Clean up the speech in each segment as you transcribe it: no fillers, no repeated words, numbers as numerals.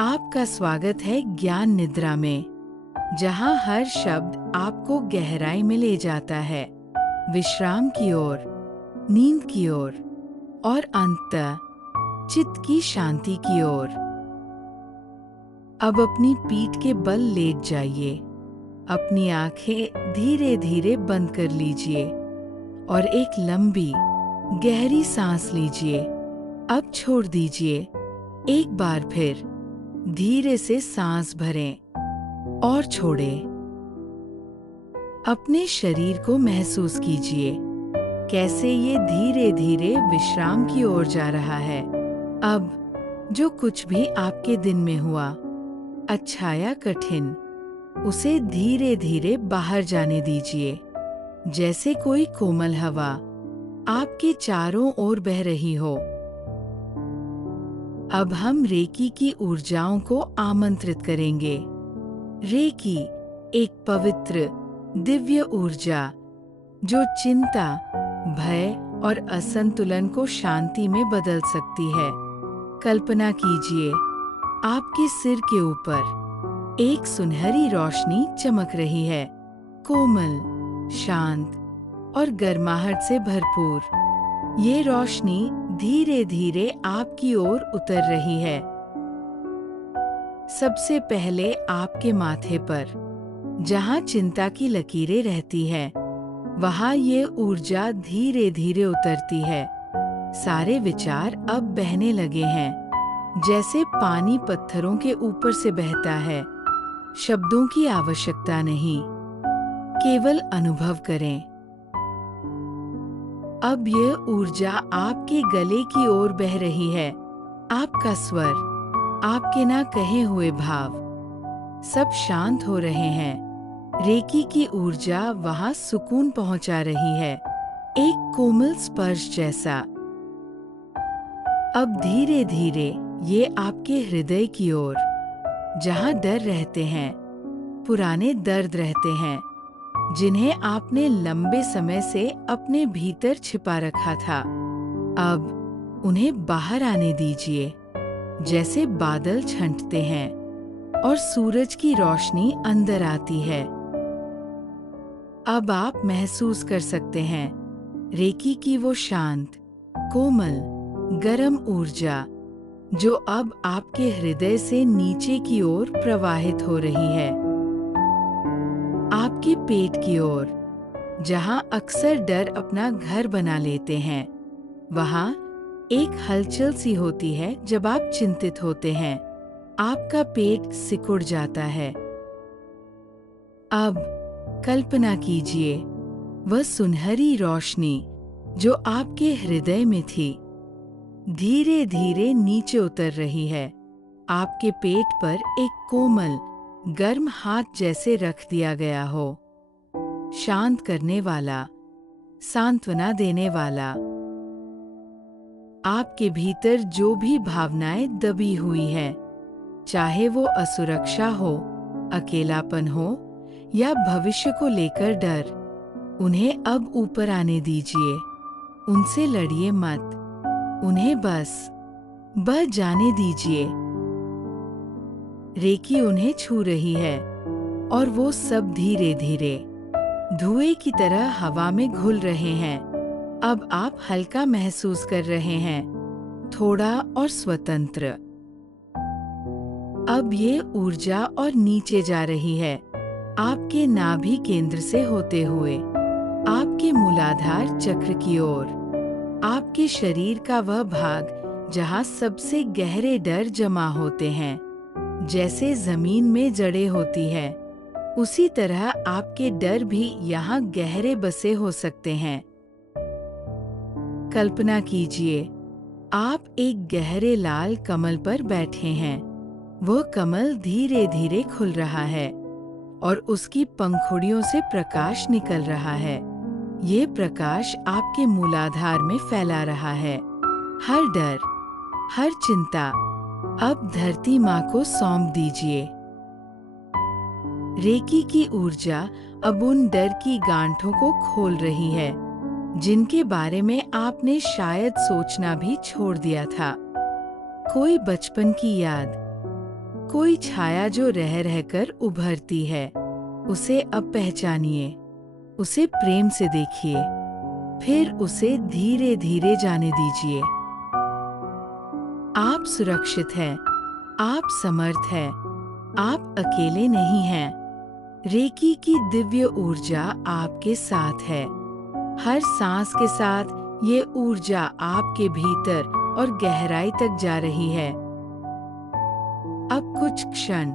आपका स्वागत है ज्ञान निद्रा में, जहां हर शब्द आपको गहराई में ले जाता है, विश्राम की ओर, नींद की ओर और अंततः चित्त की शांति की ओर। अब अपनी पीठ के बल लेट जाइए, अपनी आंखें धीरे धीरे बंद कर लीजिए और एक लंबी गहरी सांस लीजिए। अब छोड़ दीजिए। एक बार फिर धीरे से सांस भरें और छोड़ें। अपने शरीर को महसूस कीजिए, कैसे ये धीरे धीरे विश्राम की ओर जा रहा है। अब जो कुछ भी आपके दिन में हुआ, अच्छा या कठिन, उसे धीरे धीरे बाहर जाने दीजिए, जैसे कोई कोमल हवा आपके चारों ओर बह रही हो। अब हम रेकी की ऊर्जाओं को आमंत्रित करेंगे। रेकी एक पवित्र, दिव्य ऊर्जा जो चिंता, भय और असंतुलन को शांति में बदल सकती है। कल्पना कीजिए, आपके सिर के ऊपर एक सुनहरी रोशनी चमक रही है, कोमल, शांत और गर्माहट से भरपूर। ये रोशनी धीरे धीरे आपकी ओर उतर रही है। सबसे पहले आपके माथे पर, जहां चिंता की लकीरें रहती है, वहां ये ऊर्जा धीरे धीरे उतरती है। सारे विचार अब बहने लगे हैं, जैसे पानी पत्थरों के ऊपर से बहता है। शब्दों की आवश्यकता नहीं, केवल अनुभव करें। अब यह ऊर्जा आपके गले की ओर बह रही है। आपका स्वर, आपके ना कहे हुए भाव, सब शांत हो रहे हैं। रेकी की ऊर्जा वहां सुकून पहुंचा रही है, एक कोमल स्पर्श जैसा। अब धीरे धीरे ये आपके हृदय की ओर, जहां डर रहते हैं, पुराने दर्द रहते हैं, जिन्हें आपने लंबे समय से अपने भीतर छिपा रखा था, अब उन्हें बाहर आने दीजिए, जैसे बादल छंटते हैं और सूरज की रोशनी अंदर आती है। अब आप महसूस कर सकते हैं रेकी की वो शांत, कोमल, गर्म ऊर्जा जो अब आपके हृदय से नीचे की ओर प्रवाहित हो रही है, आपके पेट की ओर, जहां अक्सर डर अपना घर बना लेते हैं। वहां एक हलचल सी होती है जब आप चिंतित होते हैं, आपका पेट सिकुड़ जाता है। अब कल्पना कीजिए, वह सुनहरी रोशनी जो आपके हृदय में थी, धीरे धीरे नीचे उतर रही है। आपके पेट पर एक कोमल, गर्म हाथ जैसे रख दिया गया हो, शांत करने वाला, सांत्वना देने वाला। आपके भीतर जो भी भावनाएं दबी हुई हैं, चाहे वो असुरक्षा हो, अकेलापन हो या भविष्य को लेकर डर, उन्हें अब ऊपर आने दीजिए। उनसे लड़िए मत, उन्हें बस बह जाने दीजिए। रेकी उन्हें छू रही है और वो सब धीरे धीरे धुएं की तरह हवा में घुल रहे हैं। अब आप हल्का महसूस कर रहे हैं, थोड़ा और स्वतंत्र। अब ये ऊर्जा और नीचे जा रही है, आपके नाभि केंद्र से होते हुए, आपके मूलाधार चक्र की ओर, आपके शरीर का वह भाग जहां सबसे गहरे डर जमा होते हैं, जैसे जमीन में जड़ें होती है, उसी तरह आपके डर भी यहाँ गहरे बसे हो सकते हैं। कल्पना कीजिए, आप एक गहरे लाल कमल पर बैठे हैं। वह कमल धीरे धीरे खुल रहा है और उसकी पंखुड़ियों से प्रकाश निकल रहा है। ये प्रकाश आपके मूलाधार में फैला रहा है। हर डर, हर चिंता अब धरती माँ को सौंप दीजिए। रेकी की ऊर्जा अब उन डर की गांठों को खोल रही है, जिनके बारे में आपने शायद सोचना भी छोड़ दिया था। कोई बचपन की याद, कोई छाया जो रह रहकर उभरती है, उसे अब पहचानिए, उसे प्रेम से देखिए, फिर उसे धीरे धीरे जाने दीजिए। आप सुरक्षित हैं, आप समर्थ हैं, आप अकेले नहीं हैं। रेकी की दिव्य ऊर्जा आपके साथ है। हर सांस के साथ ये ऊर्जा आपके भीतर और गहराई तक जा रही है। अब कुछ क्षण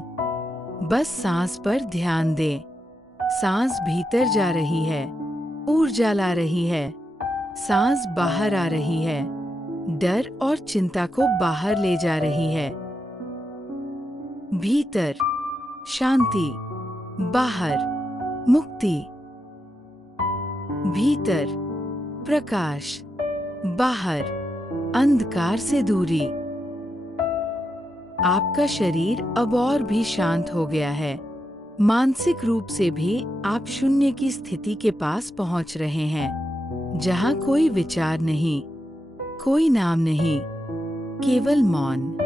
बस सांस पर ध्यान दें। सांस भीतर जा रही है, ऊर्जा ला रही है। सांस बाहर आ रही है, डर और चिंता को बाहर ले जा रही है। भीतर शांति, बाहर मुक्ति। भीतर प्रकाश, बाहर अंधकार से दूरी। आपका शरीर अब और भी शांत हो गया है। मानसिक रूप से भी आप शून्य की स्थिति के पास पहुंच रहे हैं, जहां कोई विचार नहीं, कोई नाम नहीं, केवल मौन,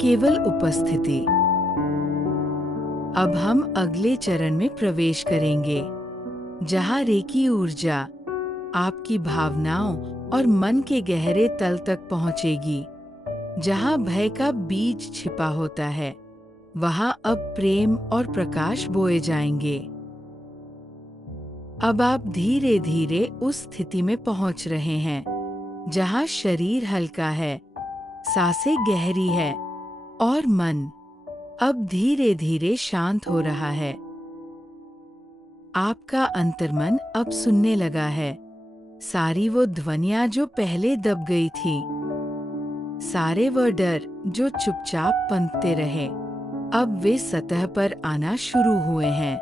केवल उपस्थिति। अब हम अगले चरण में प्रवेश करेंगे, जहां रेकी ऊर्जा आपकी भावनाओं और मन के गहरे तल तक पहुंचेगी। जहां भय का बीज छिपा होता है, वहां अब प्रेम और प्रकाश बोए जाएंगे। अब आप धीरे धीरे उस स्थिति में पहुंच रहे हैं, जहां शरीर हल्का है, सांसें गहरी है और मन अब धीरे धीरे शांत हो रहा है। आपका अंतर्मन अब सुनने लगा है। सारी वो ध्वनियां जो पहले दब गई थी, सारे वो डर जो चुपचाप पनपते रहे, अब वे सतह पर आना शुरू हुए हैं।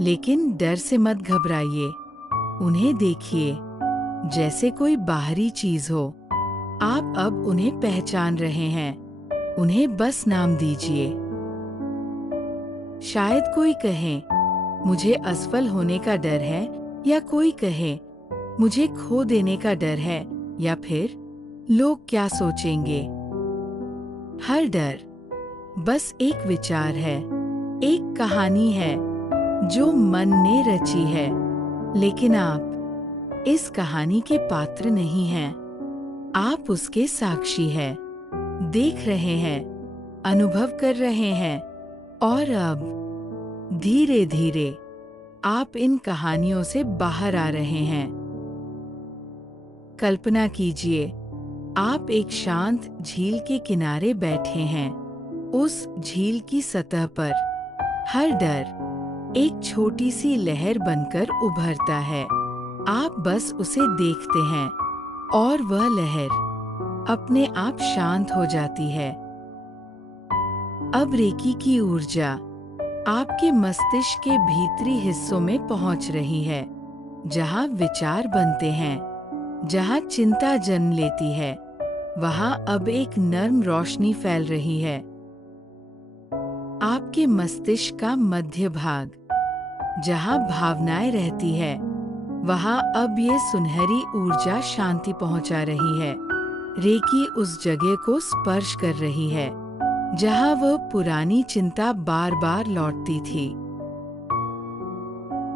लेकिन डर से मत घबराइए, उन्हें देखिए जैसे कोई बाहरी चीज हो। आप अब उन्हें पहचान रहे हैं, उन्हें बस नाम दीजिए। शायद कोई कहे मुझे असफल होने का डर है, या कोई कहे मुझे खो देने का डर है, या फिर लोग क्या सोचेंगे। हर डर बस एक विचार है, एक कहानी है जो मन ने रची है। लेकिन आप इस कहानी के पात्र नहीं हैं, आप उसके साक्षी हैं, देख रहे हैं, अनुभव कर रहे हैं। और अब धीरे धीरे आप इन कहानियों से बाहर आ रहे हैं। कल्पना कीजिए, आप एक शांत झील के किनारे बैठे हैं। उस झील की सतह पर हर डर एक छोटी सी लहर बनकर उभरता है। आप बस उसे देखते हैं और वह लहर अपने आप शांत हो जाती है। अब रेकी की ऊर्जा आपके मस्तिष्क के भीतरी हिस्सों में पहुंच रही है, जहां विचार बनते हैं, जहां चिंता जन्म लेती है। वहां अब एक नर्म रोशनी फैल रही है। आपके मस्तिष्क का मध्य भाग, जहां भावनाएं रहती है, वहां अब ये सुनहरी ऊर्जा शांति पहुंचा रही है। रेकी उस जगह को स्पर्श कर रही है जहां वह पुरानी चिंता बार बार लौटती थी।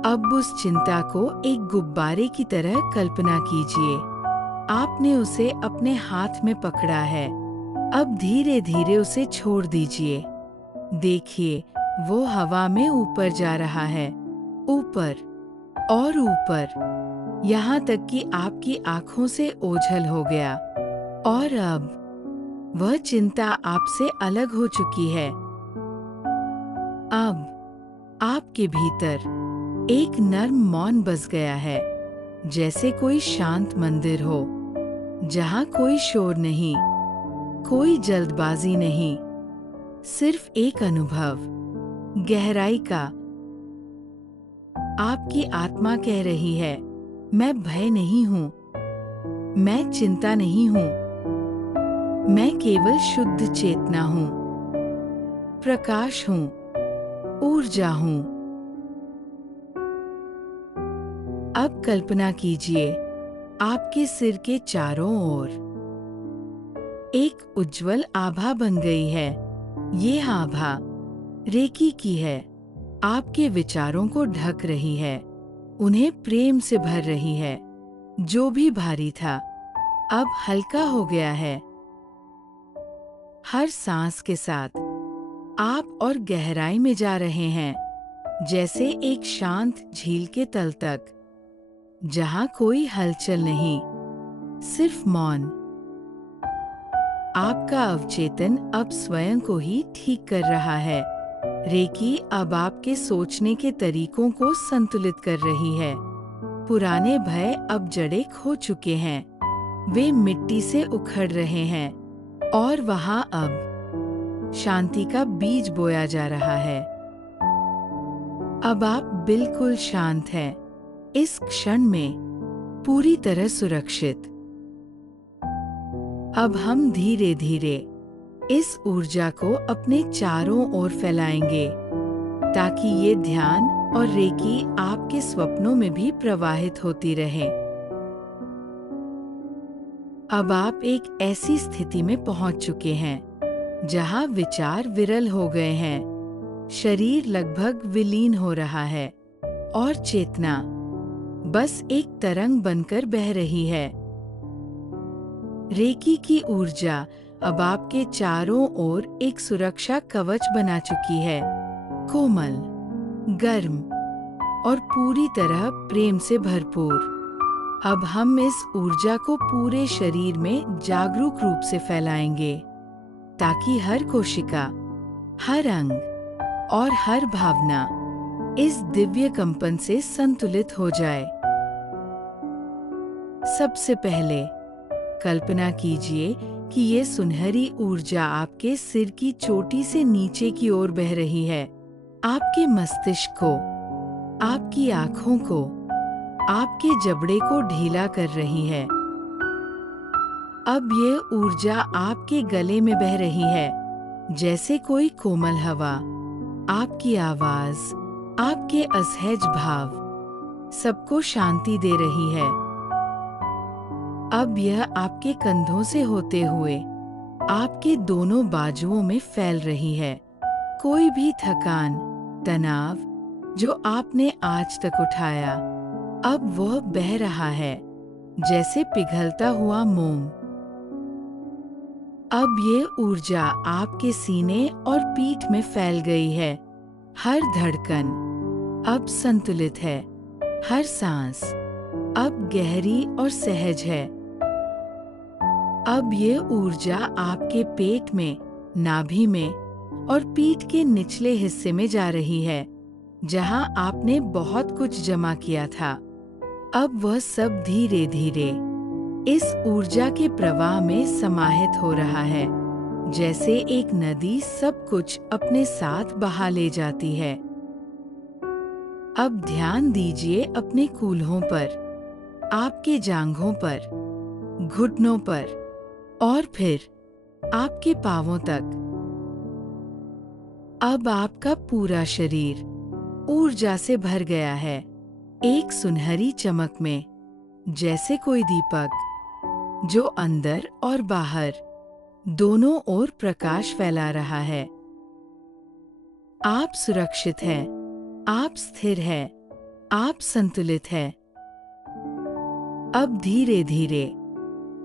अब उस चिंता को एक गुब्बारे की तरह कल्पना कीजिए। आपने उसे अपने हाथ में पकड़ा है। अब धीरे धीरे उसे छोड़ दीजिए। देखिए, वो हवा में ऊपर जा रहा है, ऊपर और ऊपर, यहाँ तक कि आपकी आंखों से ओझल हो गया। और अब वह चिंता आपसे अलग हो चुकी है। अब आपके भीतर एक नर्म मौन बस गया है, जैसे कोई शांत मंदिर हो, जहां कोई शोर नहीं, कोई जल्दबाजी नहीं, सिर्फ एक अनुभव, गहराई का। आपकी आत्मा कह रही है, मैं भय नहीं हूं, मैं चिंता नहीं हूं, मैं केवल शुद्ध चेतना हूं, प्रकाश हूं, ऊर्जा हूं। अब कल्पना कीजिए, आपके सिर के चारों ओर एक उज्जवल आभा बन गई है, ये आभा रेकी की है, आपके विचारों को ढक रही है, उन्हें प्रेम से भर रही है। जो भी भारी था अब हल्का हो गया है। हर सांस के साथ आप और गहराई में जा रहे हैं, जैसे एक शांत झील के तल तक, जहां कोई हलचल नहीं, सिर्फ मौन। आपका अवचेतन अब स्वयं को ही ठीक कर रहा है। रेकी अब आपके सोचने के तरीकों को संतुलित कर रही है। पुराने भय अब जड़ें खो चुके हैं, वे मिट्टी से उखड़ रहे हैं और वहां अब शांति का बीज बोया जा रहा है। अब आप बिल्कुल शांत हैं, इस क्षण में पूरी तरह सुरक्षित। अब हम धीरे धीरे इस ऊर्जा को अपने चारों ओर फैलाएंगे, ताकि ये ध्यान और रेकी आपके स्वप्नों में भी प्रवाहित होती रहे। अब आप एक ऐसी स्थिति में पहुंच चुके हैं जहां विचार विरल हो गए हैं, शरीर लगभग विलीन हो रहा है और चेतना बस एक तरंग बनकर बह रही है। रेकी की ऊर्जा अब आपके चारों ओर एक सुरक्षा कवच बना चुकी है, कोमल, गर्म और पूरी तरह प्रेम से भरपूर। अब हम इस ऊर्जा को पूरे शरीर में जागरूक रूप से फैलाएंगे, ताकि हर कोशिका, हर अंग और हर भावना इस दिव्य कंपन से संतुलित हो जाए। सबसे पहले कल्पना कीजिए कि ये सुनहरी ऊर्जा आपके सिर की चोटी से नीचे की ओर बह रही है, आपके मस्तिष्क को, आपकी आंखों को, आपके जबड़े को ढीला कर रही है। अब ये ऊर्जा आपके गले में बह रही है, जैसे कोई कोमल हवा। आपकी आवाज, आपके असहज भाव सबको शांति दे रही है। अब यह आपके कंधों से होते हुए आपके दोनों बाजुओं में फैल रही है। कोई भी थकान, तनाव जो आपने आज तक उठाया, अब वह बह रहा है, जैसे पिघलता हुआ मोम। अब ये ऊर्जा आपके सीने और पीठ में फैल गई है। हर धड़कन अब संतुलित है, हर सांस अब गहरी और सहज है। अब ये ऊर्जा आपके पेट में, नाभि में और पीठ के निचले हिस्से में जा रही है, जहां आपने बहुत कुछ जमा किया था। अब वह सब धीरे धीरे इस ऊर्जा के प्रवाह में समाहित हो रहा है, जैसे एक नदी सब कुछ अपने साथ बहा ले जाती है। अब ध्यान दीजिए अपने कूल्हों पर, आपके जांघों पर, घुटनों पर और फिर आपके पांवों तक। अब आपका पूरा शरीर ऊर्जा से भर गया है, एक सुनहरी चमक में, जैसे कोई दीपक जो अंदर और बाहर दोनों ओर प्रकाश फैला रहा है। आप सुरक्षित हैं, आप स्थिर हैं, आप संतुलित हैं। अब धीरे धीरे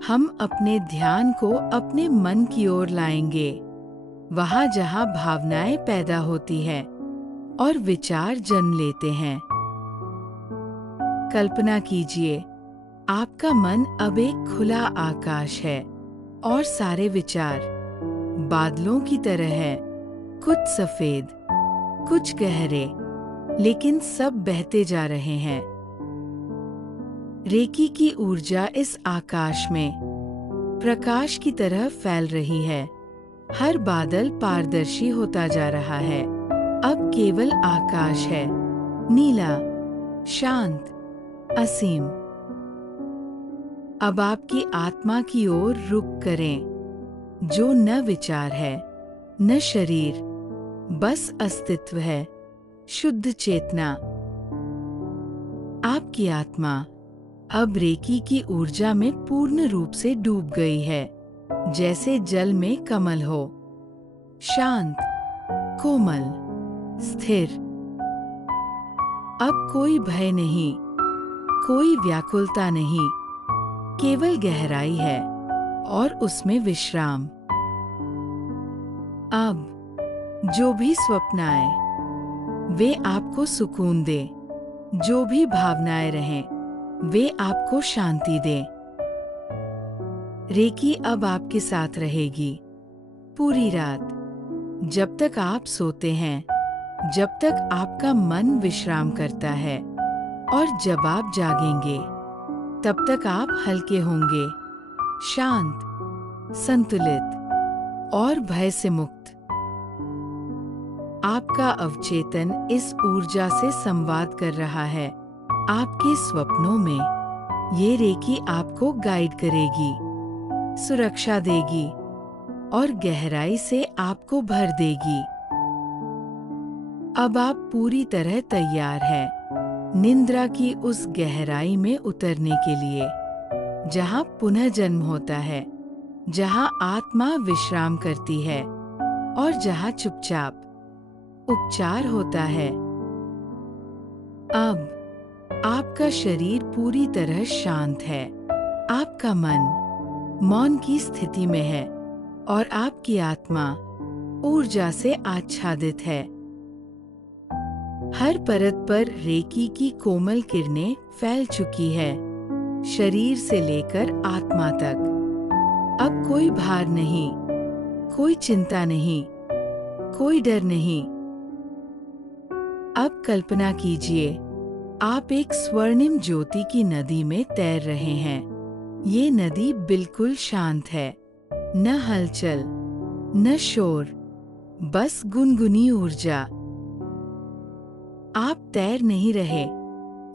हम अपने ध्यान को अपने मन की ओर लाएंगे, वहां जहां भावनाएं पैदा होती हैं और विचार जन्म लेते हैं। कल्पना कीजिए, आपका मन अब एक खुला आकाश है और सारे विचार बादलों की तरह हैं, कुछ सफेद, कुछ गहरे, लेकिन सब बहते जा रहे हैं। रेकी की ऊर्जा इस आकाश में प्रकाश की तरह फैल रही है। हर बादल पारदर्शी होता जा रहा है। अब केवल आकाश है, नीला, शांत, असीम। अब आपकी आत्मा की ओर रुख करें, जो न विचार है, न शरीर, बस अस्तित्व है, शुद्ध चेतना। आपकी आत्मा अब रेकी की ऊर्जा में पूर्ण रूप से डूब गई है, जैसे जल में कमल हो। शांत, कोमल, स्थिर। अब कोई भय नहीं, कोई व्याकुलता नहीं, केवल गहराई है और उसमें विश्राम। अब जो भी स्वप्न आए वे आपको सुकून दे, जो भी भावनाएं रहें वे आपको शांति दे। रेकी अब आपके साथ रहेगी पूरी रात, जब तक आप सोते हैं, जब तक आपका मन विश्राम करता है, और जब आप जागेंगे तब तक आप हल्के होंगे, शांत, संतुलित और भय से मुक्त। आपका अवचेतन इस ऊर्जा से संवाद कर रहा है। आपके स्वप्नों में ये रेकी आपको गाइड करेगी, सुरक्षा देगी और गहराई से आपको भर देगी। अब आप पूरी तरह तैयार हैं निद्रा की उस गहराई में उतरने के लिए, जहां पुनः जन्म होता है, जहां आत्मा विश्राम करती है और जहां चुपचाप उपचार होता है। अब आपका शरीर पूरी तरह शांत है, आपका मन मौन की स्थिति में है और आपकी आत्मा ऊर्जा से आच्छादित है। हर परत पर रेकी की कोमल किरणें फैल चुकी है, शरीर से लेकर आत्मा तक। अब कोई भार नहीं, कोई चिंता नहीं, कोई डर नहीं। अब कल्पना कीजिए, आप एक स्वर्णिम ज्योति की नदी में तैर रहे हैं। ये नदी बिल्कुल शांत है, न हलचल, न शोर, बस गुनगुनी ऊर्जा। आप तैर नहीं रहे,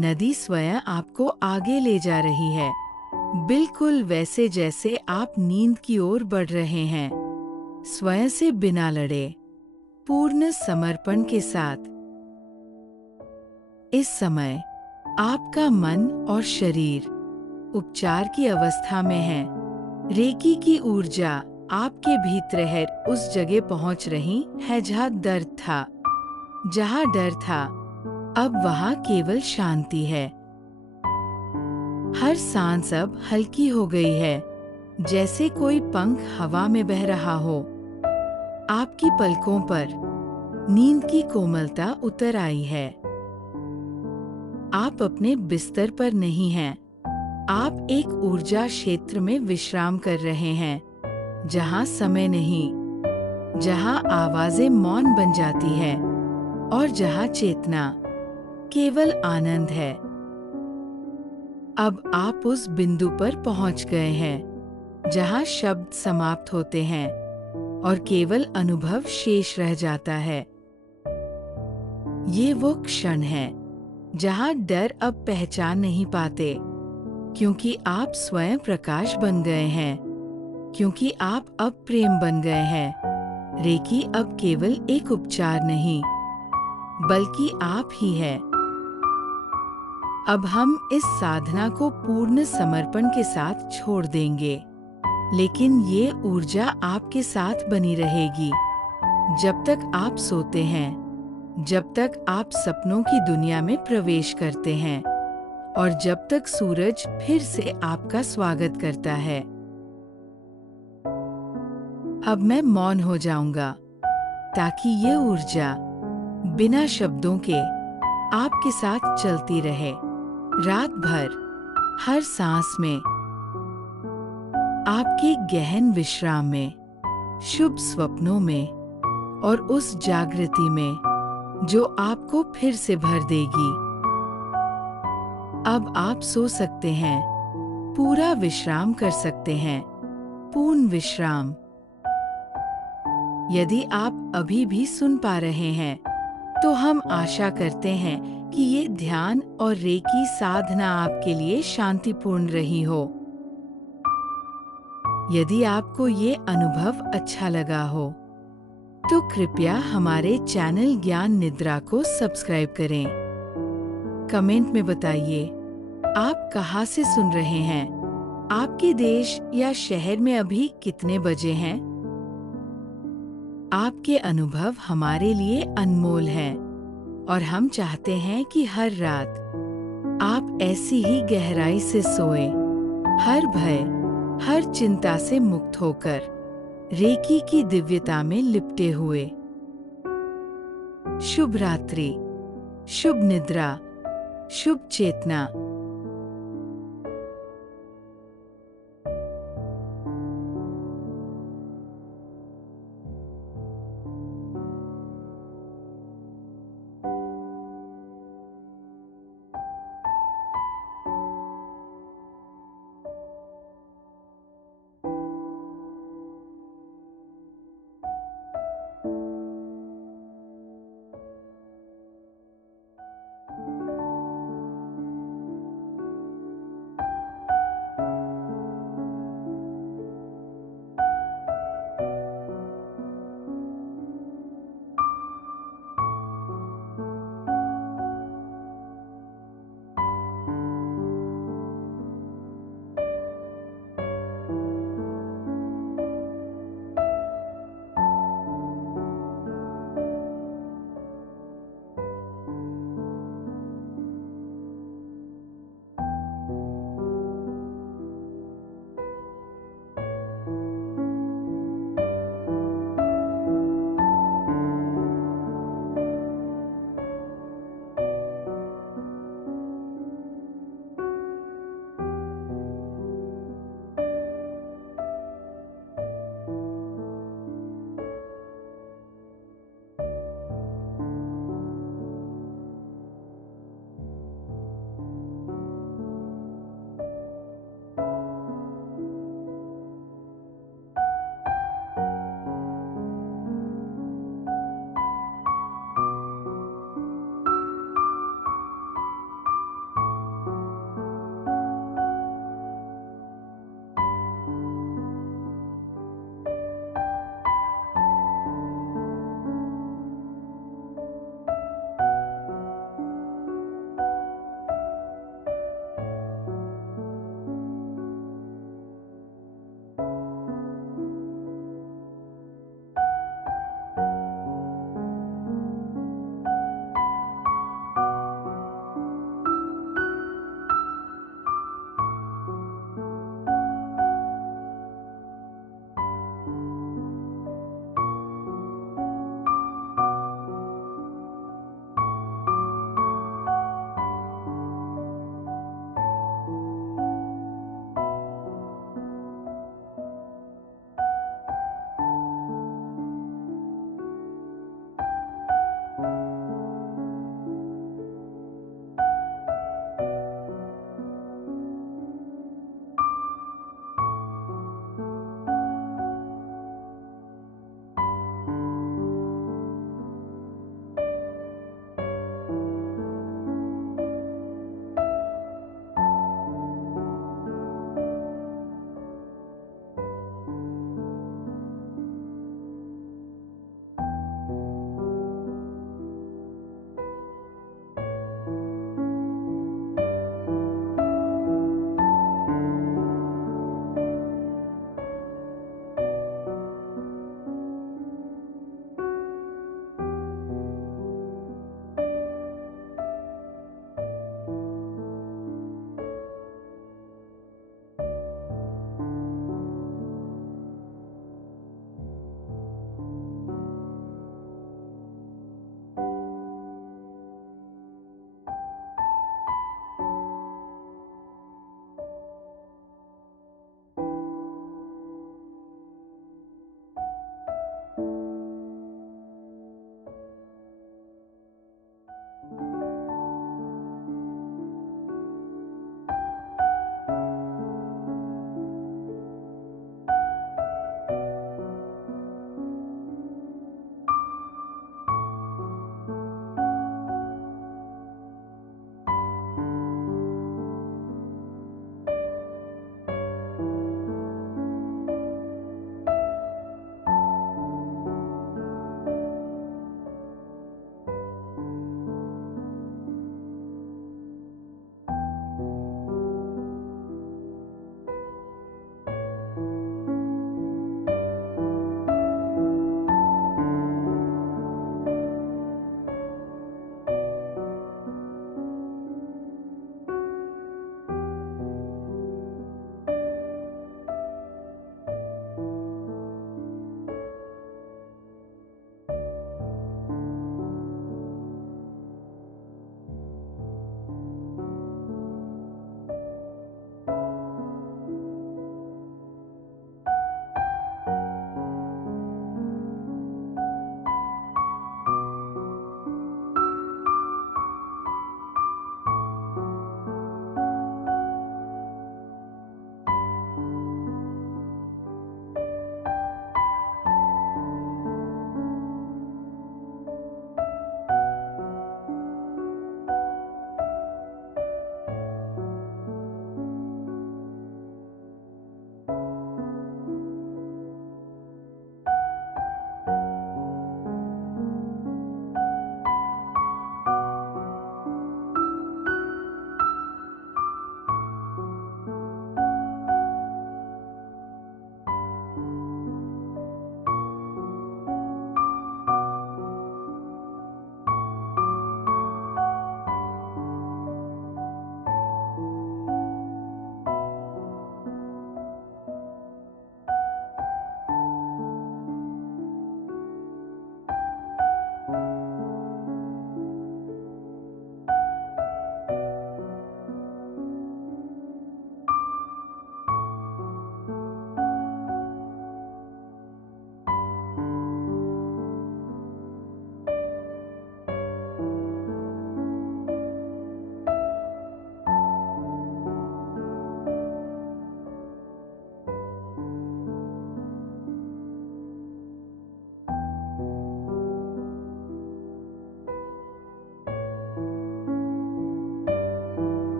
नदी स्वयं आपको आगे ले जा रही है, बिल्कुल वैसे जैसे आप नींद की ओर बढ़ रहे हैं, स्वयं से बिना लड़े, पूर्ण समर्पण के साथ। इस समय आपका मन और शरीर उपचार की अवस्था में है। रेकी की ऊर्जा आपके भीतर उस जगह पहुंच रही है जहां दर्द था। जहां डर था, अब वहां केवल शांति है। हर सांस अब हल्की हो गई है, जैसे कोई पंख हवा में बह रहा हो। आपकी पलकों पर नींद की कोमलता उतर आई है। आप अपने बिस्तर पर नहीं हैं, आप एक ऊर्जा क्षेत्र में विश्राम कर रहे हैं, जहां समय नहीं, जहां आवाजें मौन बन जाती है और जहां चेतना केवल आनंद है। अब आप उस बिंदु पर पहुंच गए हैं जहां शब्द समाप्त होते हैं और केवल अनुभव शेष रह जाता है। ये वो क्षण है जहां डर अब पहचान नहीं पाते, क्योंकि आप स्वयं प्रकाश बन गए हैं, क्योंकि आप अब प्रेम बन गए हैं। रेकी अब केवल एक उपचार नहीं, बल्कि आप ही है। अब हम इस साधना को पूर्ण समर्पण के साथ छोड़ देंगे, लेकिन ये ऊर्जा आपके साथ बनी रहेगी जब तक आप सोते हैं, जब तक आप सपनों की दुनिया में प्रवेश करते हैं और जब तक सूरज फिर से आपका स्वागत करता है। अब मैं मौन हो जाऊंगा ताकि ये ऊर्जा बिना शब्दों के आपके साथ चलती रहे, रात भर, हर सांस में, आपके गहन विश्राम में, शुभ स्वप्नों में और उस जागृति में जो आपको फिर से भर देगी। अब आप सो सकते हैं, पूरा विश्राम कर सकते हैं, पूर्ण विश्राम। यदि आप अभी भी सुन पा रहे हैं, तो हम आशा करते हैं कि ये ध्यान और रेकी साधना आपके लिए शांतिपूर्ण रही हो। यदि आपको ये अनुभव अच्छा लगा हो, तो कृपया हमारे चैनल ज्ञान निद्रा को सब्सक्राइब करें। कमेंट में बताइए आप कहाँ से सुन रहे हैं, आपके देश या शहर में अभी कितने बजे हैं। आपके अनुभव हमारे लिए अनमोल हैं और हम चाहते हैं कि हर रात आप ऐसी ही गहराई से सोए, हर भय, हर चिंता से मुक्त होकर रेकी की दिव्यता में लिपटे हुए। शुभ रात्रि, शुभ निद्रा, शुभ चेतना।